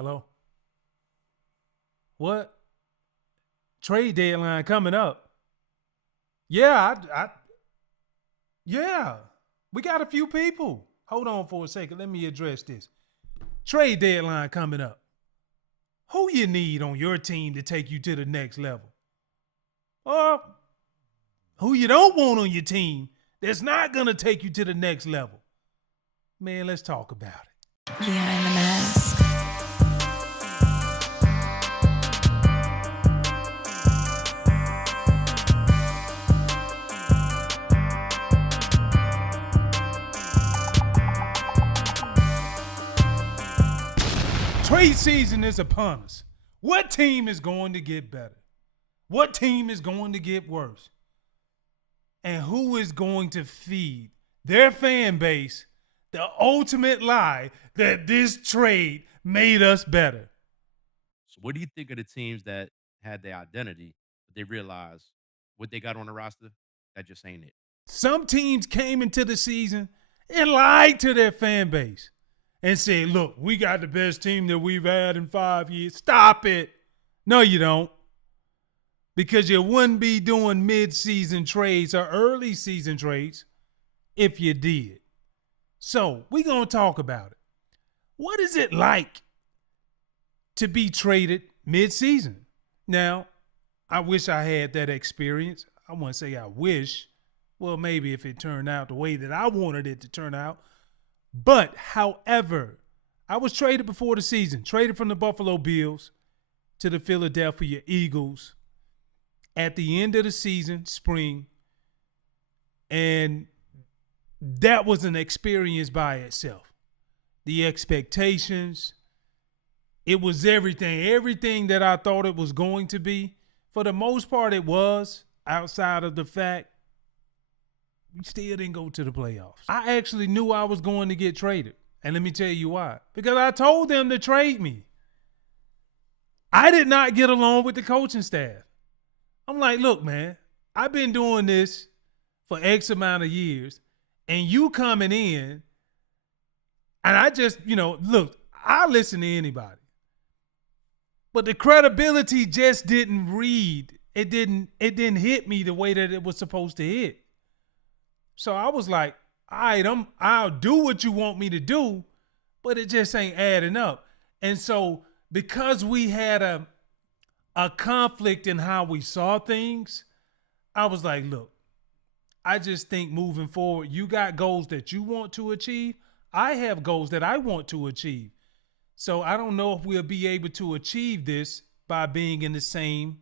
Hello? What? Trade deadline coming up. Yeah, yeah. We got a few people. Hold on for a second. Let me address this. Trade deadline coming up. Who you need on your team to take you to the next level? Or who you don't want on your team that's not going to take you to the next level? Man, let's talk about it. Behind the mask. Trade season is upon us. What team is going to get better? What team is going to get worse? And who is going to feed their fan base the ultimate lie that this trade made us better? So what do you think of the teams that had their identity, but they realized what they got on the roster, that just ain't it? Some teams came into the season and lied to their fan base and said, look, we got the best team that we've had in 5 years. Stop it. No, you don't. Because you wouldn't be doing mid-season trades or early season trades if you did. So we're going to talk about it. What is it like to be traded mid-season? Now, I wish I had that experience. I wouldn't say I wish. Well, maybe if it turned out the way that I wanted it to turn out. But, however, I was traded before the season, traded from the Buffalo Bills to the Philadelphia Eagles at the end of the season, spring. And that was an experience by itself. The expectations, it was everything that I thought it was going to be. For the most part, it was, outside of the fact we still didn't go to the playoffs. I actually knew I was going to get traded. And let me tell you why. Because I told them to trade me. I did not get along with the coaching staff. I'm like, look, man, I've been doing this for X amount of years, and you coming in, and I just, look, I listen to anybody. But the credibility just didn't read. It didn't hit me the way that it was supposed to hit. So I was like, all right, I'll do what you want me to do, but it just ain't adding up. And so because we had a conflict in how we saw things, I was like, look, I just think moving forward, you got goals that you want to achieve. I have goals that I want to achieve. So I don't know if we'll be able to achieve this by being in the same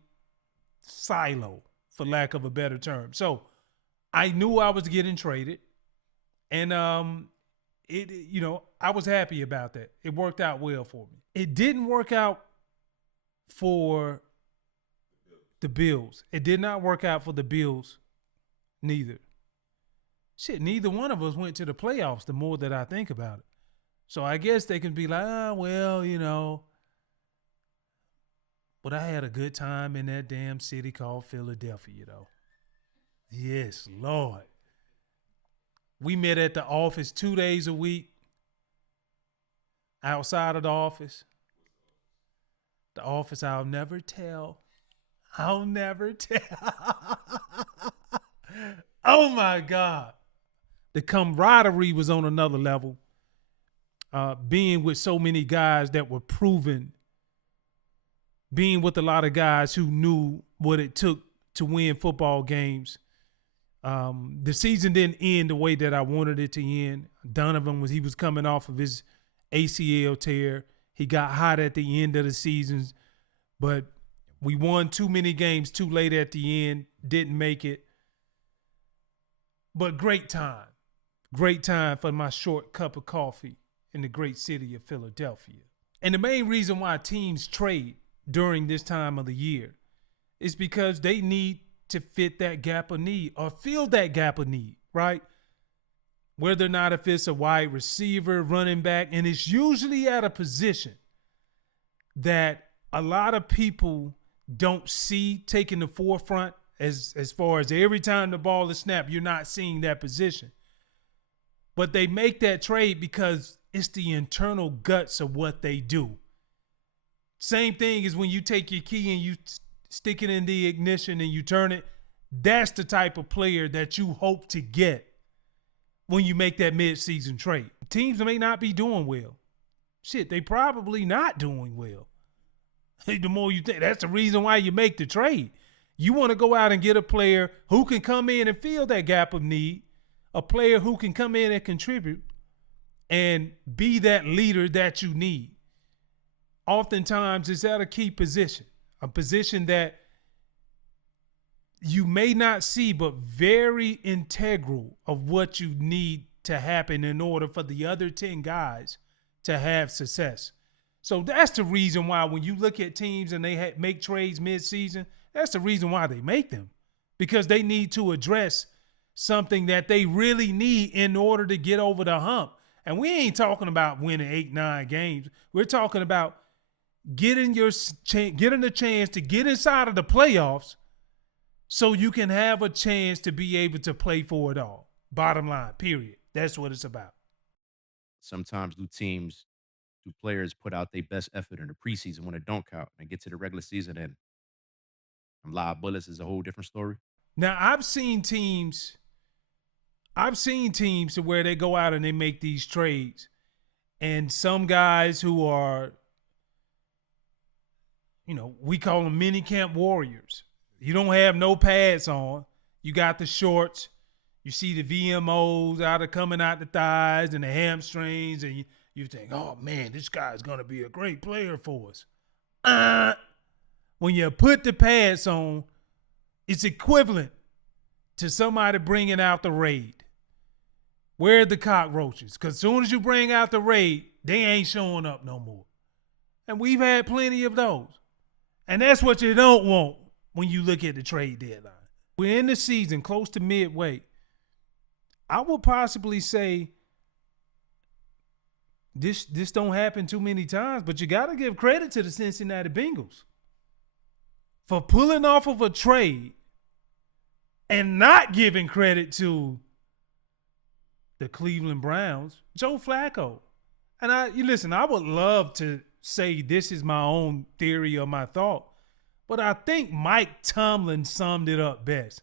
silo, for lack of a better term. So I knew I was getting traded, and I was happy about that. It worked out well for me. It didn't work out for the Bills. It did not work out for the Bills neither. Shit, neither one of us went to the playoffs the more that I think about it. So I guess they can be like, but I had a good time in that damn city called Philadelphia, Yes, Lord. We met at the office 2 days a week. Outside of the office I'll never tell. I'll never tell. Oh, my God. The camaraderie was on another level. Being with so many guys that were proven. Being with a lot of guys who knew what it took to win football games. The season didn't end the way that I wanted it to end. Donovan was coming off of his ACL tear. He got hot at the end of the season, but we won too many games too late at the end, didn't make it. But great time for my short cup of coffee in the great city of Philadelphia. And the main reason why teams trade during this time of the year is because they need to fit that gap of need or fill that gap of need, right? Whether or not if it's a wide receiver, running back, and it's usually at a position that a lot of people don't see taking the forefront as far as every time the ball is snapped, you're not seeing that position. But they make that trade because it's the internal guts of what they do. Same thing as when you take your key and you stick it in the ignition and you turn it. That's the type of player that you hope to get when you make that midseason trade. Teams may not be doing well. Shit, they probably not doing well. The more you think, that's the reason why you make the trade. You want to go out and get a player who can come in and fill that gap of need, a player who can come in and contribute and be that leader that you need. Oftentimes, it's at a key position, a position that you may not see, but very integral of what you need to happen in order for the other 10 guys to have success. So that's the reason why when you look at teams and they make trades midseason, that's the reason why they make them, because they need to address something that they really need in order to get over the hump. And we ain't talking about winning 8-9 games. We're talking about getting the chance to get inside of the playoffs so you can have a chance to be able to play for it all. Bottom line, period. That's what it's about. Sometimes do players put out their best effort in the preseason when it don't count and get to the regular season and live bullets is a whole different story? Now, I've seen teams to where they go out and they make these trades, and some guys who are, we call them mini camp warriors. You don't have no pads on. You got the shorts. You see the VMOs coming out the thighs and the hamstrings, and you think, oh, man, this guy's going to be a great player for us. When you put the pads on, it's equivalent to somebody bringing out the raid. Where are the cockroaches? Because as soon as you bring out the raid, they ain't showing up no more. And we've had plenty of those. And that's what you don't want when you look at the trade deadline. We're in the season, close to midway. I will possibly say this don't happen too many times, but you got to give credit to the Cincinnati Bengals for pulling off of a trade and not giving credit to the Cleveland Browns, Joe Flacco. And I would love to say this is my own theory or my thought, but I think Mike Tomlin summed it up best.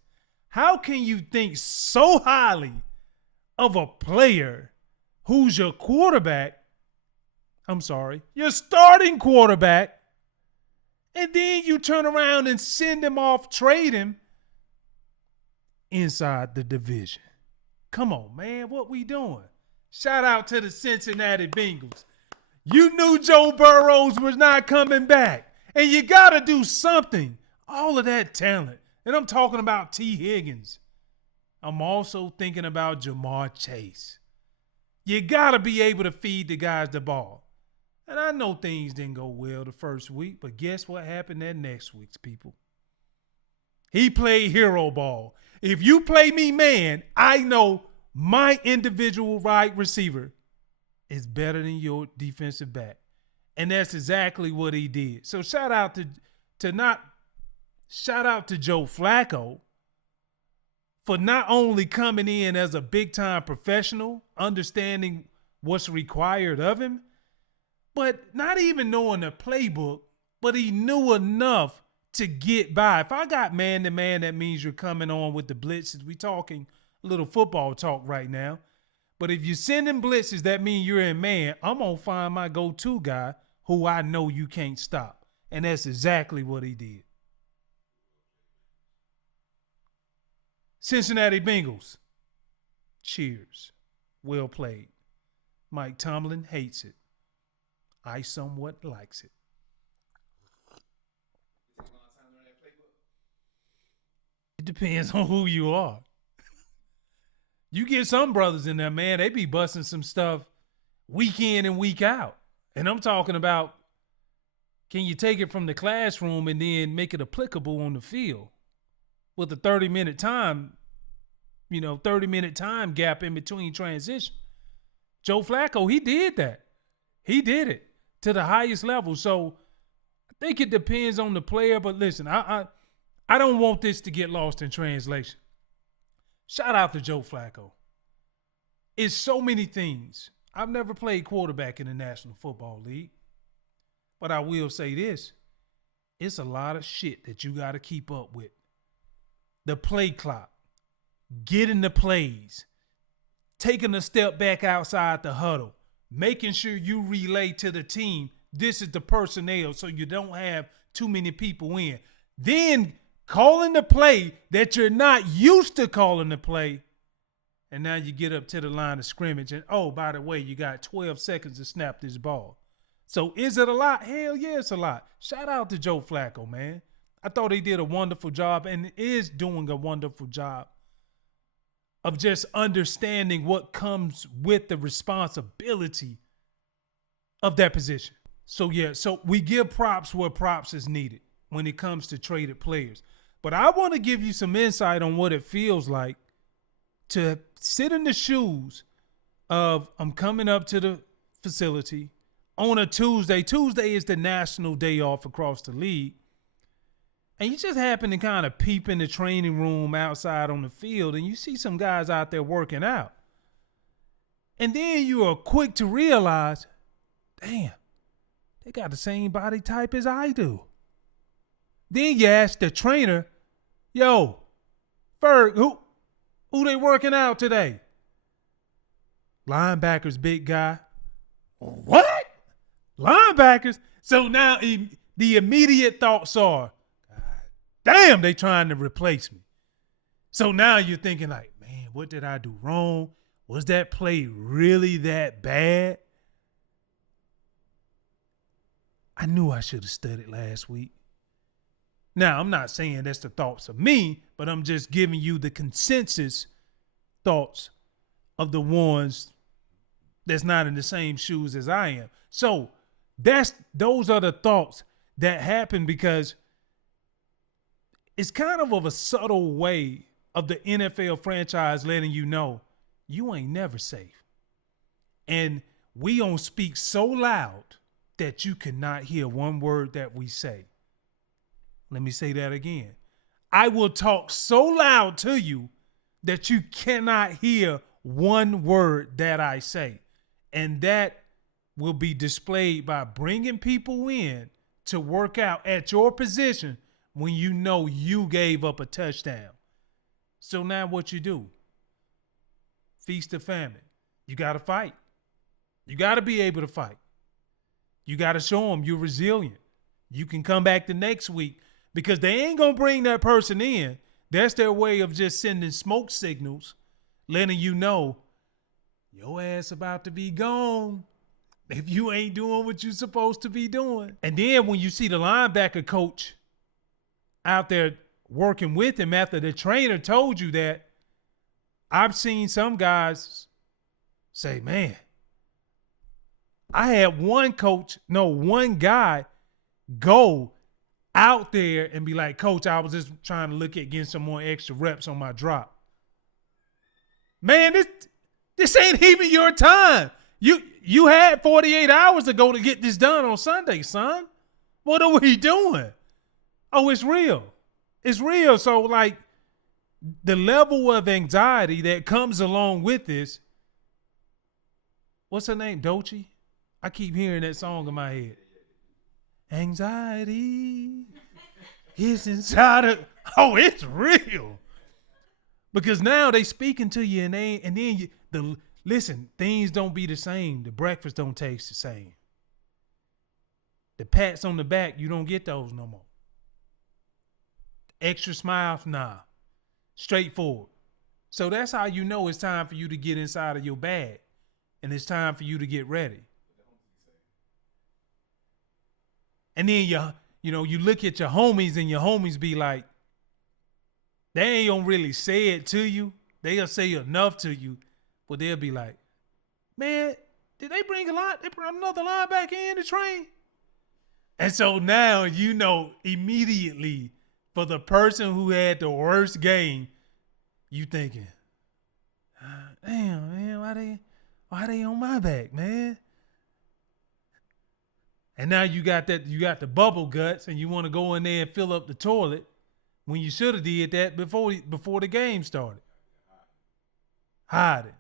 How can you think so highly of a player who's your quarterback? I'm sorry, your starting quarterback, and then you turn around and send him off, trade him inside the division? Come on, man, what we doing? Shout out to the Cincinnati Bengals. You knew Joe Burrows was not coming back, and you got to do something. All of that talent. And I'm talking about T. Higgins. I'm also thinking about Jamar Chase. You got to be able to feed the guys the ball. And I know things didn't go well the first week, but guess what happened that next week's people? He played hero ball. If you play me man, I know my individual wide receiver is better than your defensive back. And that's exactly what he did. So shout out to Joe Flacco for not only coming in as a big-time professional, understanding what's required of him, but not even knowing the playbook, but he knew enough to get by. If I got man-to-man, that means you're coming on with the blitzes. We talking a little football talk right now. But if you're sending blitzes, that means you're in man. I'm going to find my go-to guy who I know you can't stop. And that's exactly what he did. Cincinnati Bengals. Cheers. Well played. Mike Tomlin hates it. I somewhat likes it. It depends on who you are. You get some brothers in there, man, they be busting some stuff week in and week out. And I'm talking about, can you take it from the classroom and then make it applicable on the field with a 30-minute time, 30-minute time gap in between transition? Joe Flacco, he did that. He did it to the highest level. So I think it depends on the player. But listen, I don't want this to get lost in translation. Shout out to Joe Flacco. It's so many things. I've never played quarterback in the National Football League. But I will say this. It's a lot of shit that you got to keep up with. The play clock, getting the plays, taking a step back outside the huddle, making sure you relay to the team, this is the personnel so you don't have too many people in. Then calling the play that you're not used to calling the play. And now you get up to the line of scrimmage and, oh, by the way, you got 12 seconds to snap this ball. So is it a lot? Hell yeah, it's a lot. Shout out to Joe Flacco, man. I thought he did a wonderful job and is doing a wonderful job of just understanding what comes with the responsibility of that position. So, yeah, so we give props where props is needed when it comes to traded players. But I want to give you some insight on what it feels like to sit in the shoes of I'm coming up to the facility on a Tuesday. Tuesday is the national day off across the league. And you just happen to kind of peep in the training room outside on the field and you see some guys out there working out. And then you are quick to realize, damn, they got the same body type as I do. Then you ask the trainer, yo, Ferg, who they working out today? Linebackers, big guy. What? Linebackers? So now the immediate thoughts are, damn, they trying to replace me. So now you're thinking like, man, what did I do wrong? Was that play really that bad? I knew I should have studied last week. Now, I'm not saying that's the thoughts of me, but I'm just giving you the consensus thoughts of the ones that's not in the same shoes as I am. So those are the thoughts that happen because it's kind of a subtle way of the NFL franchise letting you know you ain't never safe. And we don't speak so loud that you cannot hear one word that we say. Let me say that again. I will talk so loud to you that you cannot hear one word that I say. And that will be displayed by bringing people in to work out at your position when you know you gave up a touchdown. So now what you do? Feast or famine. You got to fight. You got to be able to fight. You got to show them you're resilient. You can come back the next week because they ain't going to bring that person in. That's their way of just sending smoke signals, letting you know your ass about to be gone if you ain't doing what you're supposed to be doing. And then when you see the linebacker coach out there working with him after the trainer told you that, I've seen some guys say, man, I had one guy go out there and be like, coach, I was just trying to look at getting some more extra reps on my drop. Man, this ain't even your time. You had 48 hours ago to get this done on Sunday, son. What are we doing? Oh, it's real. It's real. So, like, the level of anxiety that comes along with this, what's her name? Doechii? I keep hearing that song in my head. Anxiety is inside of, oh, it's real. Because now they speaking to you and then listen, things don't be the same. The breakfast don't taste the same. The pats on the back, you don't get those no more. Extra smile, nah. Straightforward. So that's how you know it's time for you to get inside of your bag. And it's time for you to get ready. And then you look at your homies and your homies be like, they ain't gonna really say it to you. They'll say enough to you, but they'll be like, man, did they bring another linebacker in the train? And so now you know immediately for the person who had the worst game, you thinking, damn, man, why they on my back, man? And now you got the bubble guts and you want to go in there and fill up the toilet when you should have did that before the game started. Hiding.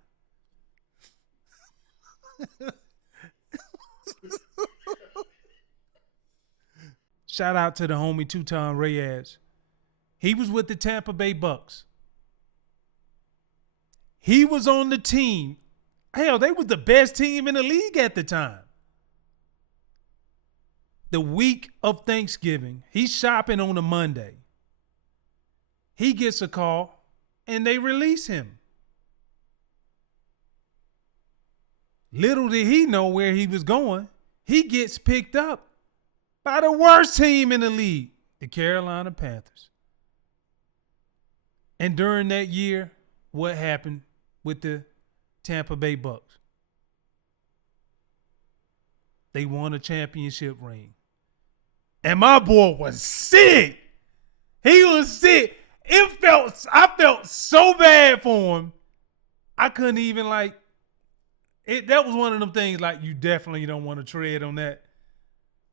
Shout out to the homie Tutan Reyes. He was with the Tampa Bay Bucks. He was on the team. Hell, they was the best team in the league at the time. The week of Thanksgiving, he's shopping on a Monday. He gets a call, and they release him. Little did he know where he was going. He gets picked up by the worst team in the league, the Carolina Panthers. And during that year, what happened with the Tampa Bay Bucks? They won a championship ring. And my boy was sick. He was sick. I felt so bad for him. I couldn't even that was one of them things like you definitely don't want to tread on that.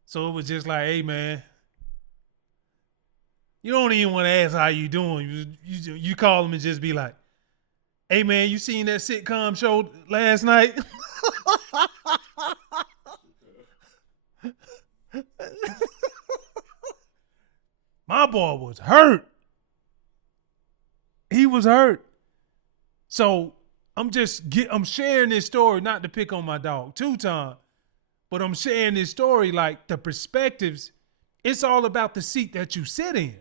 So it was just like, hey man, you don't even want to ask how you doing. You call him and just be like, hey man, you seen that sitcom show last night? My boy was hurt. He was hurt. So I'm sharing this story, not to pick on my dog Tutan, but I'm sharing this story like the perspectives. It's all about the seat that you sit in.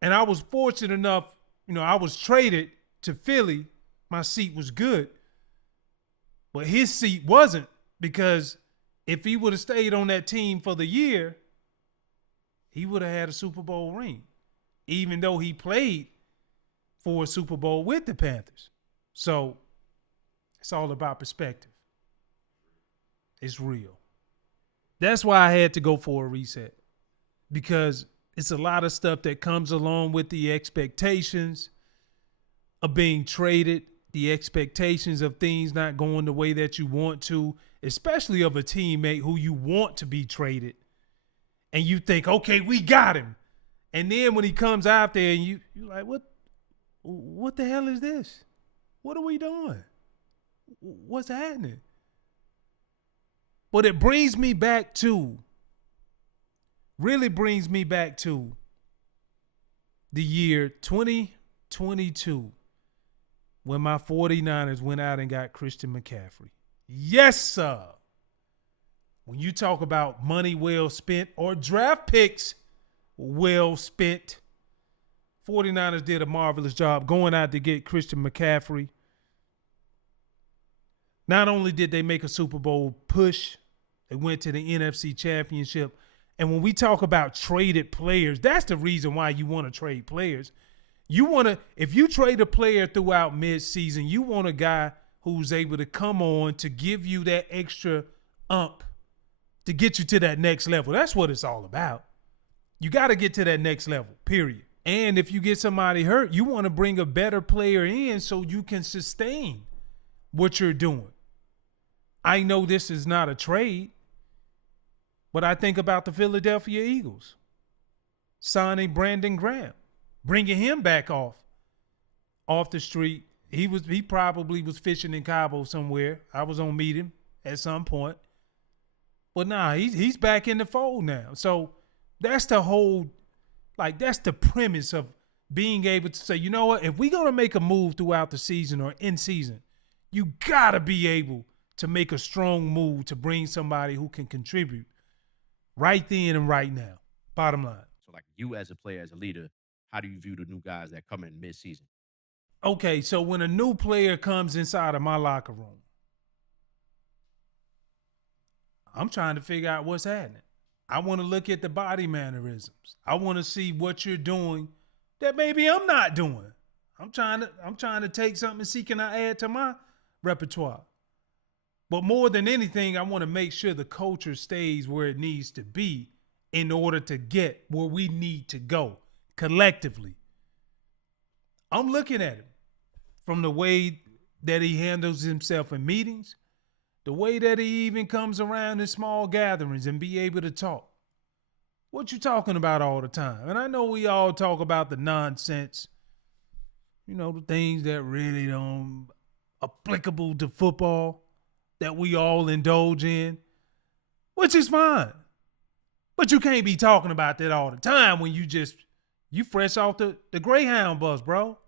And I was fortunate enough, I was traded to Philly. My seat was good. But his seat wasn't, because if he would have stayed on that team for the year, he would have had a Super Bowl ring, even though he played for a Super Bowl with the Panthers. So it's all about perspective. It's real. That's why I had to go for a reset, because it's a lot of stuff that comes along with the expectations of being traded, the expectations of things not going the way that you want to, especially of a teammate who you want to be traded. And you think, okay, we got him. And then when he comes out there and you're like, what the hell is this? What are we doing? What's happening? But it really brings me back to the year 2022, when my 49ers went out and got Christian McCaffrey. Yes, sir. When you talk about money well spent or draft picks well spent, 49ers did a marvelous job going out to get Christian McCaffrey. Not only did they make a Super Bowl push, they went to the NFC Championship. And when we talk about traded players, that's the reason why you want to trade players. If you trade a player throughout midseason, you want a guy who's able to come on to give you that extra to get you to that next level. That's what it's all about. You got to get to that next level, period. And if you get somebody hurt, you want to bring a better player in so you can sustain what you're doing. I know this is not a trade, but I think about the Philadelphia Eagles signing Brandon Graham, bringing him back off the street. He probably was fishing in Cabo somewhere. I was gonna meet him at some point. But nah, he's back in the fold now. So that's that's the premise of being able to say, you know what, if we're gonna make a move throughout the season or in season, you gotta be able to make a strong move to bring somebody who can contribute right then and right now. Bottom line. So like you as a player, as a leader, how do you view the new guys that come in mid-season? Okay, so when a new player comes inside of my locker room, I'm trying to figure out what's happening. I want to look at the body mannerisms. I want to see what you're doing that maybe I'm not doing. I'm trying to take something and see, can I add to my repertoire? But more than anything, I want to make sure the culture stays where it needs to be in order to get where we need to go collectively. I'm looking at him from the way that he handles himself in meetings, the way that he even comes around in small gatherings and be able to talk. What you talking about all the time? And I know we all talk about the nonsense, the things that really don't applicable to football that we all indulge in, which is fine. But you can't be talking about that all the time when you fresh off the Greyhound bus, bro.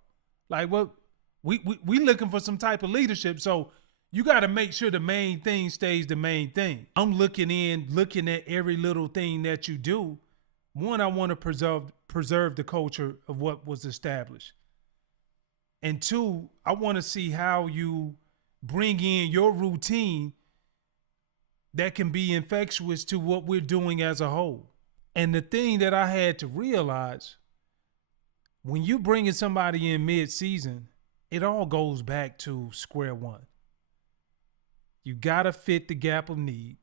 Like what we looking for some type of leadership. So you got to make sure the main thing stays the main thing. I'm looking at every little thing that you do. One, I want to preserve the culture of what was established. And two, I want to see how you bring in your routine that can be infectious to what we're doing as a whole. And the thing that I had to realize, when you bringing somebody in mid-season, it all goes back to square one. You got to fit the gap of need,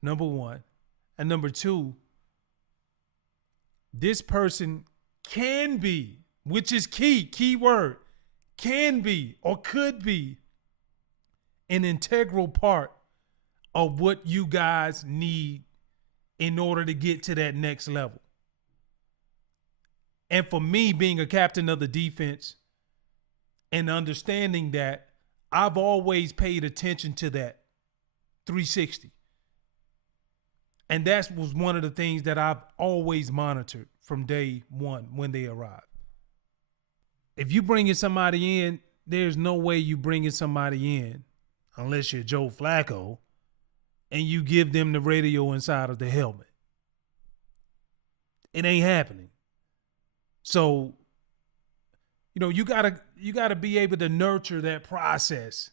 number one. And number two, this person can be, which is key word, can be or could be an integral part of what you guys need in order to get to that next level. And for me, being a captain of the defense and understanding that, I've always paid attention to that 360. And that was one of the things that I've always monitored from day one when they arrived. If you bringing somebody in, there's no way you bringing somebody in unless you're Joe Flacco and you give them the radio inside of the helmet. It ain't happening. So, you gotta be able to nurture that process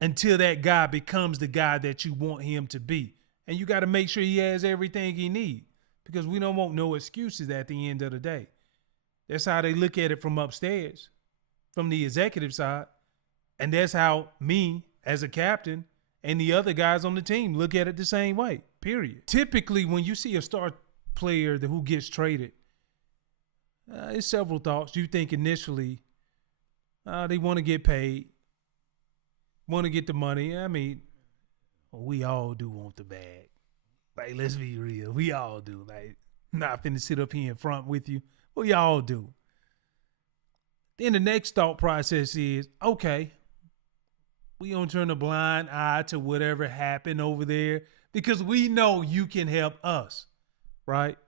until that guy becomes the guy that you want him to be. And you got to make sure he has everything he needs, because we don't want no excuses at the end of the day. That's how they look at it from upstairs, from the executive side. And that's how me as a captain and the other guys on the team look at it the same way, period. Typically, when you see a star player who gets traded, it's several thoughts. You think initially they want to get paid, want to get the money. I mean, we all do want the bag. Like, let's be real. We all do. Like, not finna sit up here in front with you. We all do. Then the next thought process is, okay, we gonna turn a blind eye to whatever happened over there because we know you can help us, right?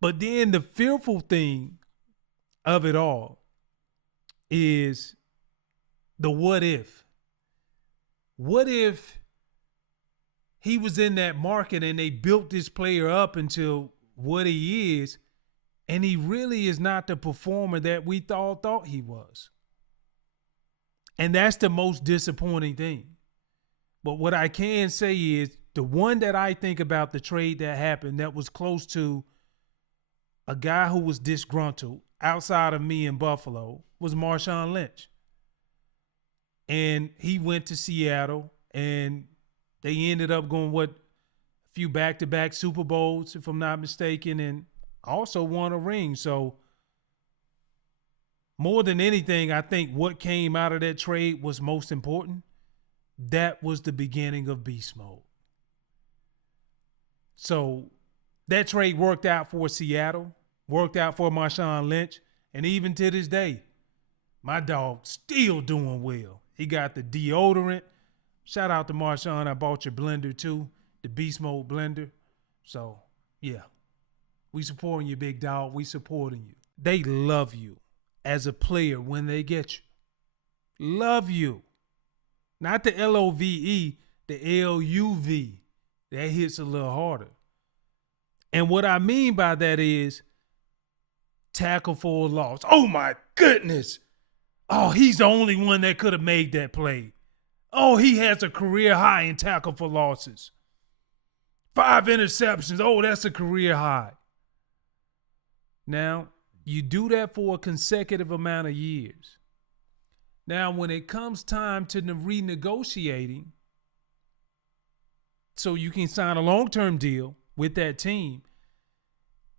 But then the fearful thing of it all is the what if. What if he was in that market and they built this player up into what he is, and he really is not the performer that we thought he was? And that's the most disappointing thing. But what I can say is the one that I think about the trade that happened that was close to a guy who was disgruntled outside of me in Buffalo was Marshawn Lynch. And he went to Seattle, and they ended up going, a few back-to-back Super Bowls, if I'm not mistaken, and also won a ring. So more than anything, I think what came out of that trade was most important. That was the beginning of beast mode. So that trade worked out for Seattle, worked out for Marshawn Lynch, and even to this day, my dog still doing well. He got the deodorant. Shout out to Marshawn. I bought your blender too, the beast mode blender. So, yeah, we supporting you, big dog. We supporting you. They love you as a player when they get you. Love you. Not the LOVE, the LUV. That hits a little harder. And what I mean by that is tackle for a loss. Oh, my goodness. Oh, he's the only one that could have made that play. Oh, he has a career high in tackle for losses. 5 interceptions. Oh, that's a career high. Now, you do that for a consecutive amount of years. Now, when it comes time to renegotiating, so you can sign a long-term deal with that team,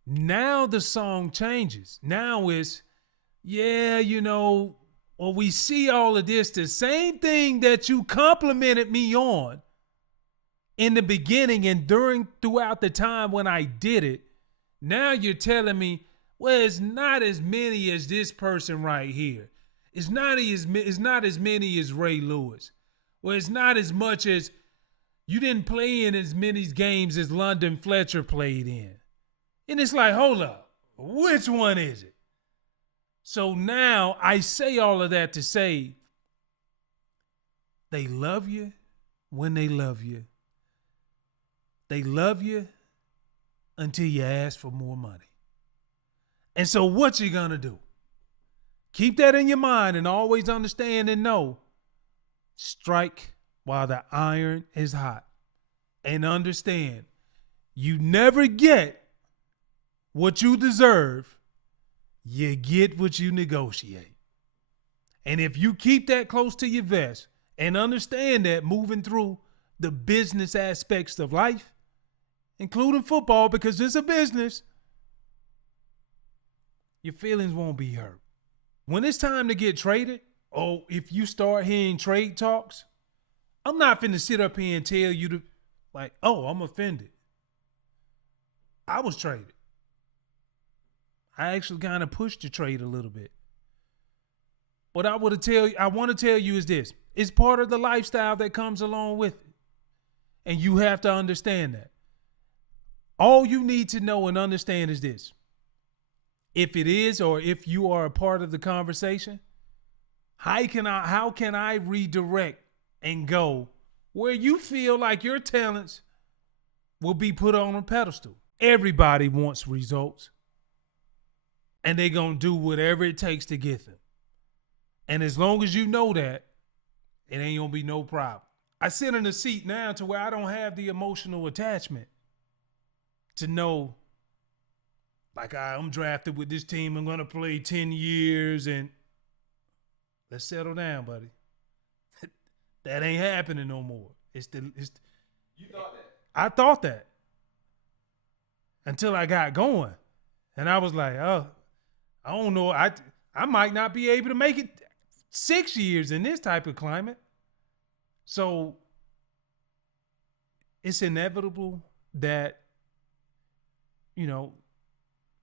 now the song changes. Now it's, we see all of this, the same thing that you complimented me on in the beginning and throughout the time when I did it. Now you're telling me, well, it's not as many as this person right here. It's not as many as Ray Lewis. Well, it's not as much as You didn't play in as many games as London Fletcher played in. And it's like, hold up, which one is it? So now I say all of that to say they love you when they love you. They love you until you ask for more money. And so what you gonna do? Keep that in your mind and always understand and know, strike while the iron is hot. And understand, you never get what you deserve, you get what you negotiate. And if you keep that close to your vest and understand that moving through the business aspects of life, including football, because it's a business, your feelings won't be hurt. When it's time to get traded, or if you start hearing trade talks, I'm not finna sit up here and tell you to, like, oh, I'm offended. I was traded. I actually kind of pushed the trade a little bit. What I want to tell you is this. It's part of the lifestyle that comes along with it. And you have to understand that. All you need to know and understand is this. If it is, or if you are a part of the conversation, how can I redirect and go where you feel like your talents will be put on a pedestal? Everybody wants results. And they're going to do whatever it takes to get them. And as long as you know that, it ain't going to be no problem. I sit in a seat now to where I don't have the emotional attachment to know, like, I'm drafted with this team. I'm going to play 10 years and let's settle down, buddy. That ain't happening no more. You thought that? I thought that until I got going. And I was like, oh, I don't know. I might not be able to make it 6 years in this type of climate. So it's inevitable that,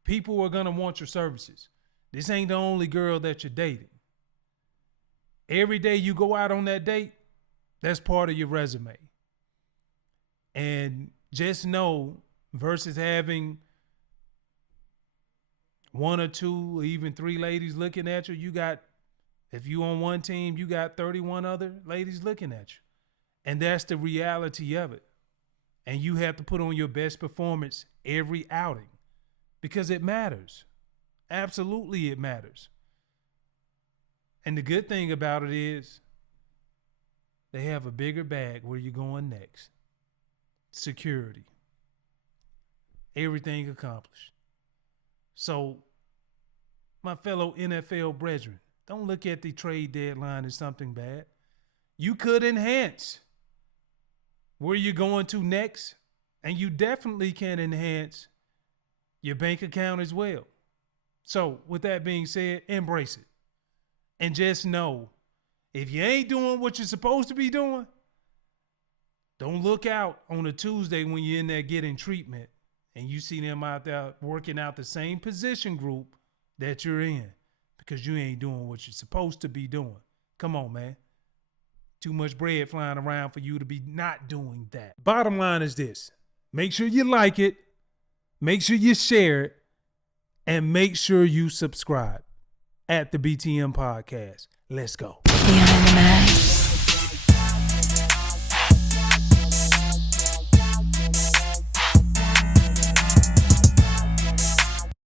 people are going to want your services. This ain't the only girl that you're dating. Every day you go out on that date, that's part of your resume. And just know, versus having one or two or even three ladies looking at you, if you on one team, you got 31 other ladies looking at you. And that's the reality of it. And you have to put on your best performance every outing because it matters. Absolutely, it matters. And the good thing about it is they have a bigger bag where you're going next. Security. Everything accomplished. So, my fellow NFL brethren, don't look at the trade deadline as something bad. You could enhance where you're going to next, and you definitely can enhance your bank account as well. So, with that being said, embrace it. And just know, if you ain't doing what you're supposed to be doing, don't look out on a Tuesday when you're in there getting treatment and you see them out there working out the same position group that you're in because you ain't doing what you're supposed to be doing. Come on, man. Too much bread flying around for you to be not doing that. Bottom line is this. Make sure you like it. Make sure you share it. And make sure you subscribe at the BTM Podcast. Let's go. Behind the